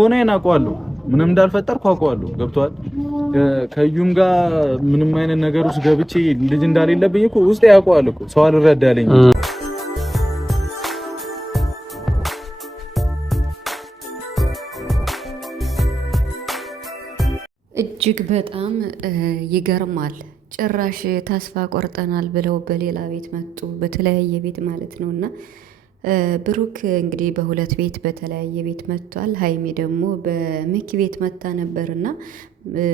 ልቦናዬን አውቀዋለሁ። ምንም እንዳልፈጠርኩ አውቀዋለሁ። ገብቷል። ከዩም ጋር ምንም አይነት ነገር ውስጥ ገብቼ ልጅ እንዳሌለብኝ እኮ ውስጤ ያውቀዋል እኮ ሰው አልረዳልኝ። እጅግ በጣም ይገርማል። ጭራሽ ተስፋ ቆርጠናል ብለው በሌላ ቤት መጡ፣ በተለያየ ቤት ማለት ነው። እና ብሩክ እንግዲህ በሁለት ቤት በተለያየ ቤት መጥቷል። ሀይሚ ደግሞ በሚኪ ቤት መታ ነበርና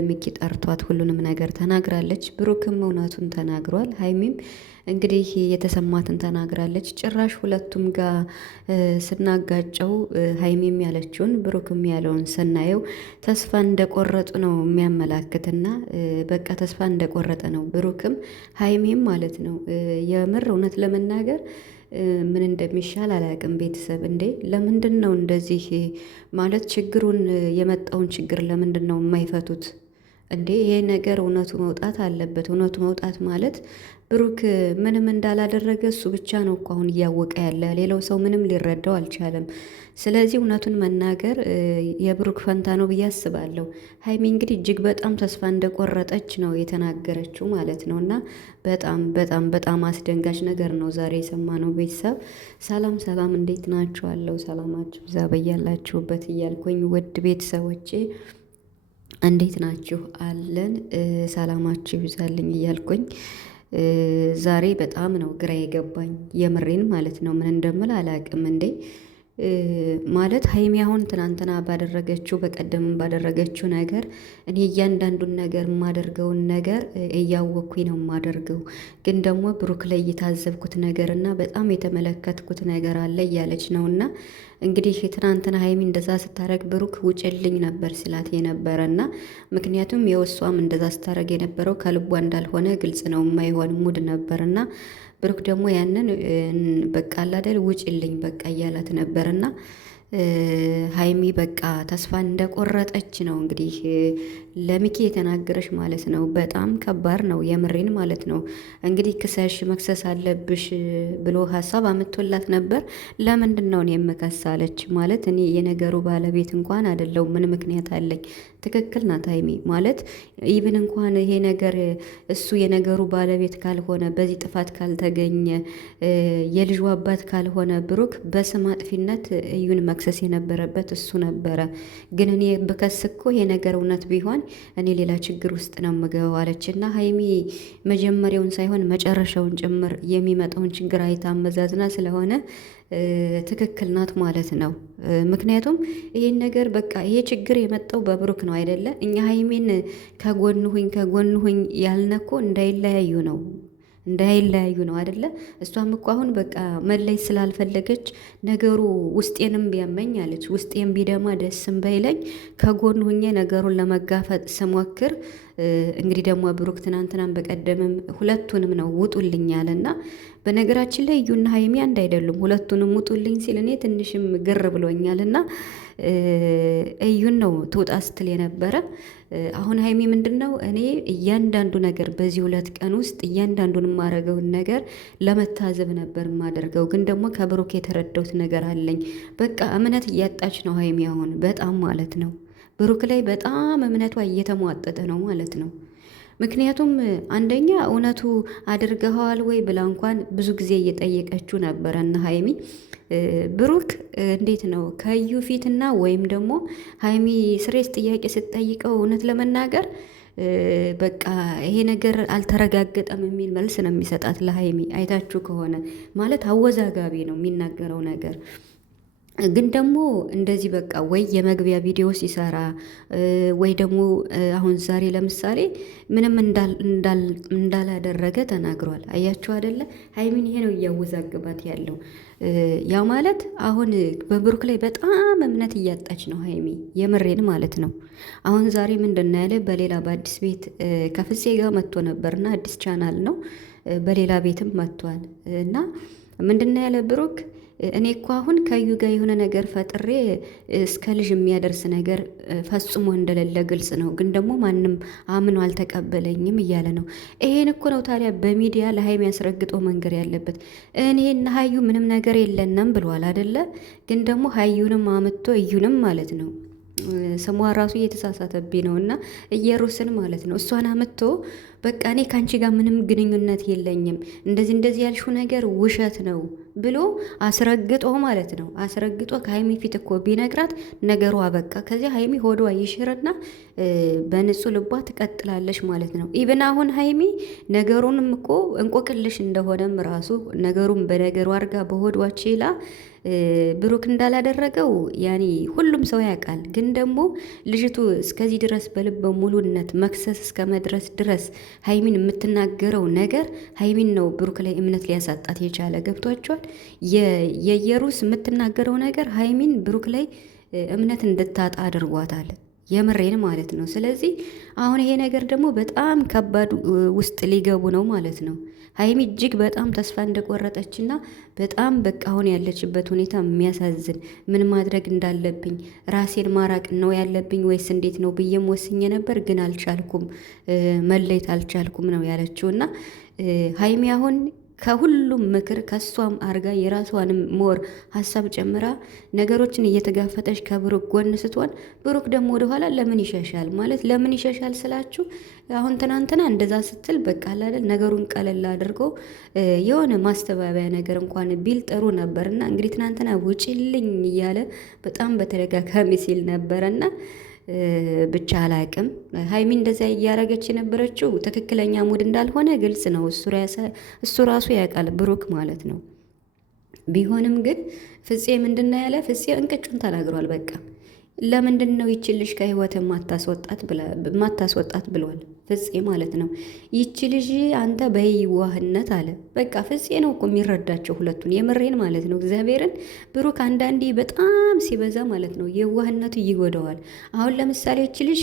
ሚኪ ጠርቷት ሁሉንም ነገር ተናግራለች። ብሩክም እውነቱን ተናግሯል። ሀይሚም እንግዲህ የተሰማትን ተናግራለች። ጭራሽ ሁለቱም ጋር ስናጋጨው ሀይሚም ያለችውን ብሩክም ያለውን ስናየው ተስፋ እንደቆረጡ ነው የሚያመላክትና በቃ ተስፋ እንደቆረጠ ነው ብሩክም ሀይሚም ማለት ነው። የምር እውነት ለመናገር ምን እንደሚሻል አላውቅም። ቤተሰብ እንዴ ለምንድን ነው እንደዚህ ማለት ችግሩን የመጣውን ችግር ለምንድን ነው የማይፈቱት እንዴ? ይሄ ነገር እውነቱ መውጣት አለበት። እውነቱ መውጣት ማለት ብሩክ ምንም እንዳላደረገ እሱ ብቻ ነው እኮ አሁን እያወቀ ያለ፣ ሌላው ሰው ምንም ሊረዳው አልቻለም። ስለዚህ እውነቱን መናገር የብሩክ ፈንታ ነው ብዬ አስባለሁ። ሀይሚ እንግዲህ እጅግ በጣም ተስፋ እንደቆረጠች ነው የተናገረችው ማለት ነው። እና በጣም በጣም በጣም አስደንጋጭ ነገር ነው ዛሬ የሰማነው። ቤተሰብ ሰላም ሰላም፣ እንዴት ናችኋለሁ? ሰላማችሁ ብዛ በያላችሁበት እያልኩኝ ውድ ቤተሰቦቼ እንዴት ናችሁ? አለን ሰላማችሁ ይብዛልኝ እያልኩኝ ዛሬ በጣም ነው ግራ የገባኝ የምሬን ማለት ነው። ምን እንደምል አላውቅም። እንዴ ማለት ሀይሚ አሁን ትናንትና ባደረገችው በቀደምም ባደረገችው ነገር እኔ እያንዳንዱን ነገር የማደርገውን ነገር እያወቅኩኝ ነው የማደርገው፣ ግን ደግሞ ብሩክ ላይ የታዘብኩት ነገር እና በጣም የተመለከትኩት ነገር አለ እያለች ነው። እና እንግዲህ ትናንትና ሀይሚ እንደዛ ስታደረግ ብሩክ ውጭልኝ ነበር ስላት የነበረ እና ምክንያቱም የወሷም እንደዛ ስታደረግ የነበረው ከልቧ እንዳልሆነ ግልጽ ነው፣ የማይሆን ሙድ ነበር እና ብሩክ ደግሞ ያንን በቃ አላደል ውጭልኝ በቃ እያላት ነበርና ሀይሚ በቃ ተስፋ እንደቆረጠች ነው እንግዲህ ለሚኪ የተናገረች ማለት ነው። በጣም ከባድ ነው የምሬን ማለት ነው። እንግዲህ ክሰሽ መክሰስ አለብሽ ብሎ ሀሳብ አምጥቶላት ነበር። ለምንድን ነው እኔ የምከሳለች ማለት እኔ የነገሩ ባለቤት እንኳን አይደለው፣ ምን ምክንያት አለኝ? ትክክል ናት ሀይሚ ማለት ኢቭን እንኳን ይሄ ነገር እሱ የነገሩ ባለቤት ካልሆነ በዚህ ጥፋት ካልተገኘ የልጁ አባት ካልሆነ ብሩክ በስም አጥፊነት እዩን መክሰስ የነበረበት እሱ ነበረ። ግን እኔ ብከስ እኮ ይሄ ነገር እውነት ቢሆን እኔ ሌላ ችግር ውስጥ ነው የምገባው አለች እና ሀይሚ መጀመሪያውን ሳይሆን መጨረሻውን ጭምር የሚመጣውን ችግር አይታ አመዛዝና ስለሆነ ትክክል ናት ማለት ነው። ምክንያቱም ይሄን ነገር በቃ ይሄ ችግር የመጣው በብሩክ ነው አይደለ? እኛ ሀይሚን ከጎንሁኝ ያልነኮ እንዳይለያዩ ነው እንዳይለያዩ ነው አይደለ? እሷም እኮ አሁን በቃ መለይ ስላልፈለገች ነገሩ ውስጤንም ቢያመኝ አለች፣ ውስጤም ቢደማ ደስም ባይለኝ ከጎን ሁኜ ነገሩን ለመጋፈጥ ስሞክር እንግዲህ ደግሞ ብሩክ ትናንትናም በቀደምም ሁለቱንም ነው ውጡልኝ አለና በነገራችን ላይ እዩና ሀይሚ አንድ አይደሉም። ሁለቱንም ውጡልኝ ሲል እኔ ትንሽም ግር ብሎኛልና እዩን ነው ትውጣ ስትል የነበረ። አሁን ሀይሚ ምንድን ነው እኔ እያንዳንዱ ነገር በዚህ 2 ቀን ውስጥ እያንዳንዱን የማደርገውን ነገር ለመታዘብ ነበር የማደርገው፣ ግን ደግሞ ከብሩክ የተረዳሁት ነገር አለኝ። በቃ እምነት እያጣች ነው ሀይሚ አሁን በጣም ማለት ነው። ብሩክ ላይ በጣም እምነቷ እየተሟጠጠ ነው ማለት ነው። ምክንያቱም አንደኛ እውነቱ አድርገኸዋል ወይ ብላ እንኳን ብዙ ጊዜ እየጠየቀችው ነበረ እና ሀይሚ ብሩክ እንዴት ነው ከዩ ፊትና ወይም ደግሞ ሀይሚ ስሬስ ጥያቄ ስትጠይቀው እውነት ለመናገር በቃ ይሄ ነገር አልተረጋገጠም የሚል መልስ ነው የሚሰጣት ለሀይሚ። አይታችሁ ከሆነ ማለት አወዛጋቢ ነው የሚናገረው ነገር። ግን ደግሞ እንደዚህ በቃ ወይ የመግቢያ ቪዲዮ ሲሰራ ወይ ደግሞ አሁን ዛሬ ለምሳሌ ምንም እንዳላደረገ ተናግሯል። አያችሁ አይደለ? ሀይሚን ይሄ ነው እያወዛግባት ያለው። ያ ማለት አሁን በብሩክ ላይ በጣም እምነት እያጣች ነው ሀይሚ፣ የምሬን ማለት ነው። አሁን ዛሬ ምንድን ነው ያለ በሌላ በአዲስ ቤት ከፍፄ ጋር መጥቶ ነበርና አዲስ ቻናል ነው በሌላ ቤትም መጥቷል እና ምንድን ነው ያለ ብሩክ እኔ እኮ አሁን ከዩ ጋር የሆነ ነገር ፈጥሬ እስከ ልጅ የሚያደርስ ነገር ፈጽሞ እንደሌለ ግልጽ ነው፣ ግን ደግሞ ማንም አምኖ አልተቀበለኝም እያለ ነው። ይሄን እኮ ነው ታዲያ በሚዲያ ለሀይሚ ያስረግጦ መንገር ያለበት። እኔና ሀዩ ምንም ነገር የለንም ብሏል አደለ? ግን ደግሞ ሀዩንም አምጥቶ እዩንም ማለት ነው ስሟ ራሱ እየተሳሳተብኝ ነው እና እየሩስን ማለት ነው። እሷን አምጥቶ በቃ እኔ ከአንቺ ጋር ምንም ግንኙነት የለኝም እንደዚህ ያልሽው ነገር ውሸት ነው ብሎ አስረግጦ ማለት ነው። አስረግጦ ከሀይሚ ፊት እኮ ቢነግራት ነገሩ አበቃ። ከዚያ ሀይሚ ሆዷ ይሽርና በንጹህ ልቧ ትቀጥላለች ማለት ነው። ኢብን አሁን ሀይሚ ነገሩንም እኮ እንቆቅልሽ እንደሆነም ራሱ ነገሩን በነገሩ አድርጋ በሆዷ ችላ ብሩክ እንዳላደረገው ያኔ ሁሉም ሰው ያውቃል። ግን ደግሞ ልጅቱ እስከዚህ ድረስ በልበ ሙሉነት መክሰስ እስከ መድረስ ድረስ ሀይሚን የምትናገረው ነገር ሀይሚን ነው ብሩክ ላይ እምነት ሊያሳጣት የቻለ ገብቷቸዋል። የየሩስ የምትናገረው ነገር ሀይሚን ብሩክ ላይ እምነት እንድታጣ አድርጓታል። የምሬን ማለት ነው። ስለዚህ አሁን ይሄ ነገር ደግሞ በጣም ከባድ ውስጥ ሊገቡ ነው ማለት ነው። ሀይሚ እጅግ በጣም ተስፋ እንደቆረጠችና በጣም በቃ አሁን ያለችበት ሁኔታ የሚያሳዝን ምን ማድረግ እንዳለብኝ ራሴን ማራቅ ነው ያለብኝ ወይስ እንዴት ነው ብዬም ወስኜ ነበር፣ ግን አልቻልኩም፣ መለየት አልቻልኩም ነው ያለችው እና ሀይሚ አሁን ከሁሉም ምክር ከሷም አርጋ የራሷንም ሞር ሀሳብ ጨምራ ነገሮችን እየተጋፈጠች ከብሩክ ጎን ስትሆን፣ ብሩክ ደግሞ ወደኋላ ለምን ይሸሻል ማለት ለምን ይሸሻል ስላችሁ አሁን ትናንትና እንደዛ ስትል በቃ አይደል ነገሩን ቀለል አድርጎ የሆነ ማስተባበያ ነገር እንኳን ቢል ጥሩ ነበርና እንግዲህ ትናንትና ውጪልኝ እያለ በጣም በተደጋጋሚ ሲል ነበረና ብቻ አላቅም። ሀይሚ እንደዛ እያረገች የነበረችው ትክክለኛ ሙድ እንዳልሆነ ግልጽ ነው። እሱ ራሱ ያውቃል ብሩክ ማለት ነው። ቢሆንም ግን ፍፄ ምንድነው ያለ? ፍፄ እንቅጩን ተናግሯል። በቃ ለምንድን ነው ይቺ ልጅ ከህይወት ማታስወጣት ብሏል ፍፄ ማለት ነው። ይቺ ልጅ አንተ በየዋህነት አለ። በቃ ፍፄ ነው እኮ የሚረዳቸው ሁለቱን፣ የምሬን ማለት ነው። እግዚአብሔርን ብሩክ አንዳንዴ በጣም ሲበዛ ማለት ነው የዋህነቱ ይጎደዋል። አሁን ለምሳሌ ይቺ ልጅ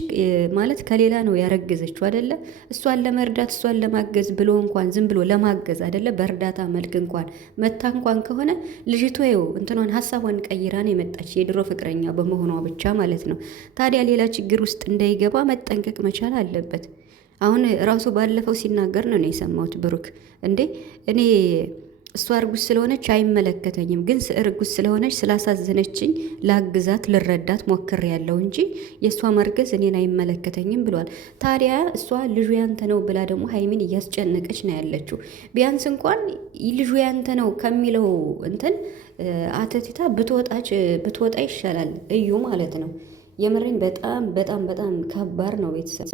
ማለት ከሌላ ነው ያረገዘችው አይደለ? እሷን ለመርዳት እሷን ለማገዝ ብሎ እንኳን ዝም ብሎ ለማገዝ አይደለ? በእርዳታ መልክ እንኳን መታ እንኳን ከሆነ ልጅቷ ይኸው እንትኗን ሀሳቧን ቀይራን የመጣች የድሮ ፍቅረኛ በመሆኗ ብቻ ማለት ነው። ታዲያ ሌላ ችግር ውስጥ እንዳይገባ መጠንቀቅ መቻል አለበት። አሁን ራሱ ባለፈው ሲናገር ነው የሰማሁት ብሩክ እንዴ እኔ እሷ እርጉዝ ስለሆነች አይመለከተኝም፣ ግን እርጉዝ ስለሆነች ስላሳዘነችኝ ላግዛት ልረዳት ሞክሬያለሁ እንጂ የእሷ መርገዝ እኔን አይመለከተኝም ብሏል። ታዲያ እሷ ልጁ ያንተ ነው ብላ ደግሞ ሀይሚን እያስጨነቀች ነው ያለችው። ቢያንስ እንኳን ልጁ ያንተ ነው ከሚለው እንትን አተቲታ ብትወጣ ይሻላል እዩ ማለት ነው። የምሬን በጣም በጣም በጣም ከባድ ነው ቤተሰብ